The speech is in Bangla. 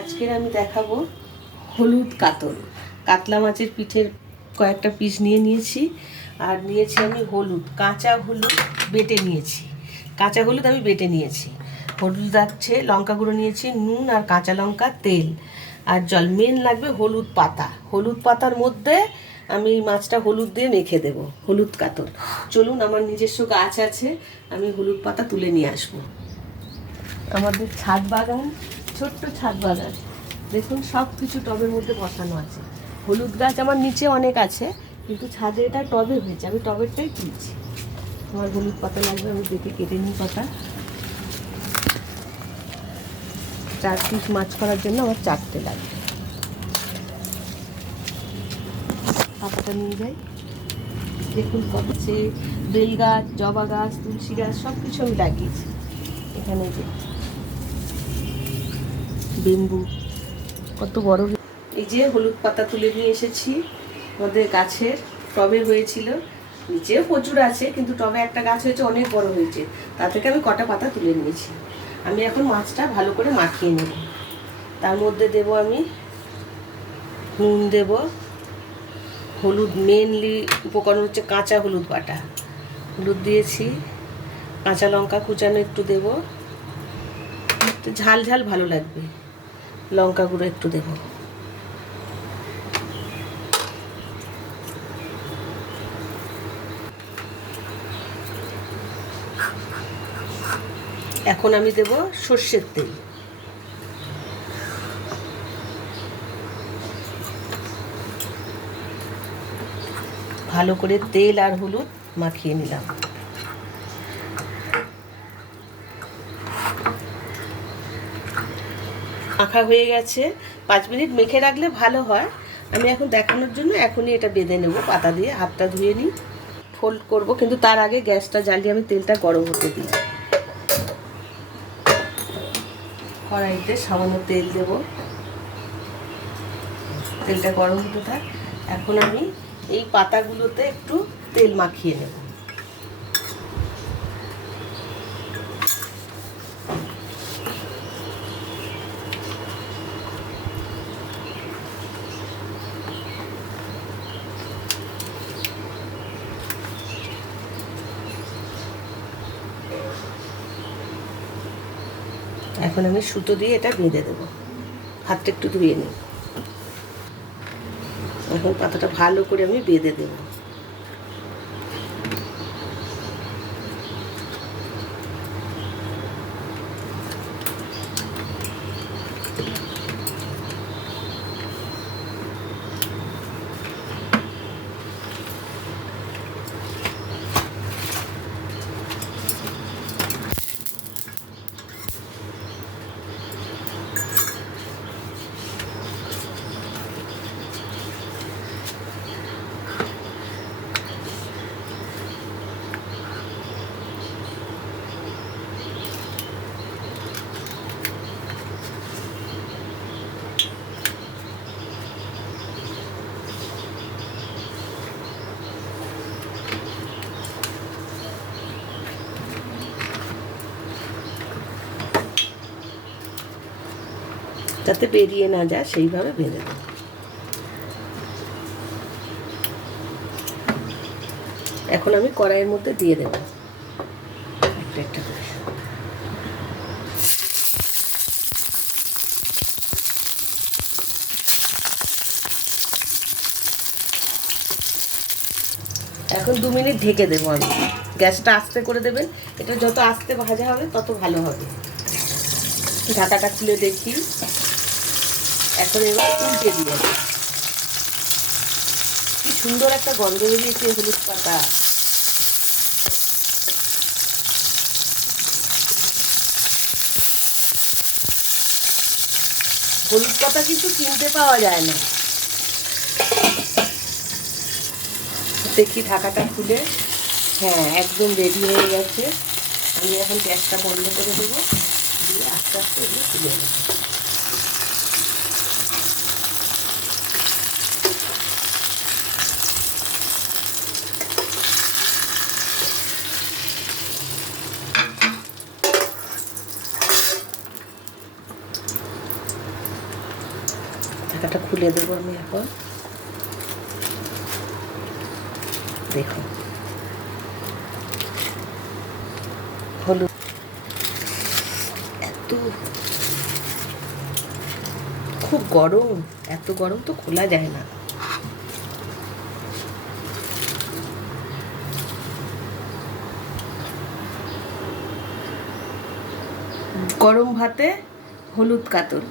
আজকের আমি দেখাবো হলুদ কাতল। কাতলা মাছের পিঠের কয়েকটা পিস নিয়ে নিয়েছি, আর নিয়েছি আমি হলুদ। কাঁচা হলুদ বেটে নিয়েছি। কাঁচা হলুদ আমি বেটে নিয়েছি। হলুদ আছে, লঙ্কা গুঁড়ো নিয়েছি, নুন আর কাঁচা লঙ্কা, তেল। আর জল মেন লাগবে হলুদ পাতা। হলুদ পাতার মধ্যে আমি মাছটা হলুদ দিয়ে মেখে দেব, হলুদ কাতল। চলুন, আমার নিজস্ব গাছ আছে, আমি হলুদ পাতা তুলে নিয়ে আসব। আমাদের ছাদ বাগান ছোট্ট ছাদ বাগান দেখুন, সব কিছু টবের মধ্যে বসানো আছে। হলুদ গাছ আমার নিচে অনেক আছে, কিন্তু ছাদে এটা টবে হয়েছে। আমি টবেরটাই তুলছি। আমার হলুদ পাতা লাগবে, আমি দেখে কেটে নিই পাতা। চার পিস মাছ করার জন্য আমার চারটে লাগবে। পাতাটা নিয়ে যাই। দেখুন কত বেল গাছ, জবা গাছ, তুলসী গাছ সব কিছু আমি লাগিয়েছি। এখানে যে বেম্বু। কত বড় এই যে হলুদ পাতা তুলে নিয়ে এসেছি। আমাদের গাছের টবে হয়েছিল। নিচেও প্রচুর আছে, কিন্তু টবে একটা গাছ হয়েছে, অনেক বড় হয়েছে। তা থেকে আমি কটা পাতা তুলে নিয়েছি। আমি এখন মাছটা ভালো করে মাখিয়ে নেব। তার মধ্যে দেব আমি নুন দেব, হলুদ মেনলি উপকরণ হচ্ছে কাঁচা হলুদ বাটা। হলুদ দিয়েছি, কাঁচা লঙ্কা কুচানো একটু দেব। ঝাল ঝাল ভালো লাগবে। লঙ্কা গুঁড়ো একটু দেব। এখন আমি দেব সর্ষের তেল। ভালো করে তেল আর হলুদ মাখিয়ে নিলাম। মাখা হয়ে গেছে। পাঁচ মিনিট মেখে রাখলে ভালো হয়। আমি এখন দেখানোর জন্য এখনই এটা বেঁধে নেব, পাতা দিয়ে হাতটা ধুয়ে নিই। ফোল্ড করব, কিন্তু তার আগে গ্যাসটা জ্বালিয়ে আমি তেলটা গরম হতে দিই। কড়াইতে সামান্য তেল দেব। তেলটা গরম হতে থাক। এখন আমি এই পাতাগুলোতে একটু তেল মাখিয়ে নেব। এখন আমি সুতো দিয়ে এটা বেঁধে দেবো। হাতটা একটু ধুয়ে নিই। এখন পাতাটা ভালো করে আমি বেঁধে দেবো। যাতে বেরিয়ে না যায়, সেইভাবে বেঁধে দেবো। এখন আমি কড়াইয়ের মধ্যে দিয়ে দেবো। এখন দু মিনিট ঢেকে দেবো আমি। গ্যাসটা আস্তে করে দেবেন। এটা যত আস্তে ভাজা হবে, তত ভালো হবে। ঢাকাটা খুলে দেখি। এখন এবার উল্টে দিয়ে দেবো। কি সুন্দর একটা গন্ধ বেরিয়েছে হলুদ পাতা। হলুদ পাতা কিন্তু কিনতে পাওয়া যায় না। দেখি ঢাকাটা খুলে। হ্যাঁ একদম রেডি হয়ে গেছে। আমি এখন গ্যাসটা বন্ধ করে দেবো। দিয়ে আস্তে আস্তে এগুলো তুলে নেব। ঢাকাটা খুলে দেবো আমি এখন। দেখুন। হলুদ। এত খুব গরম, এত গরম তো খোলা যায় না। গরম ভাতে হলুদ কাতল।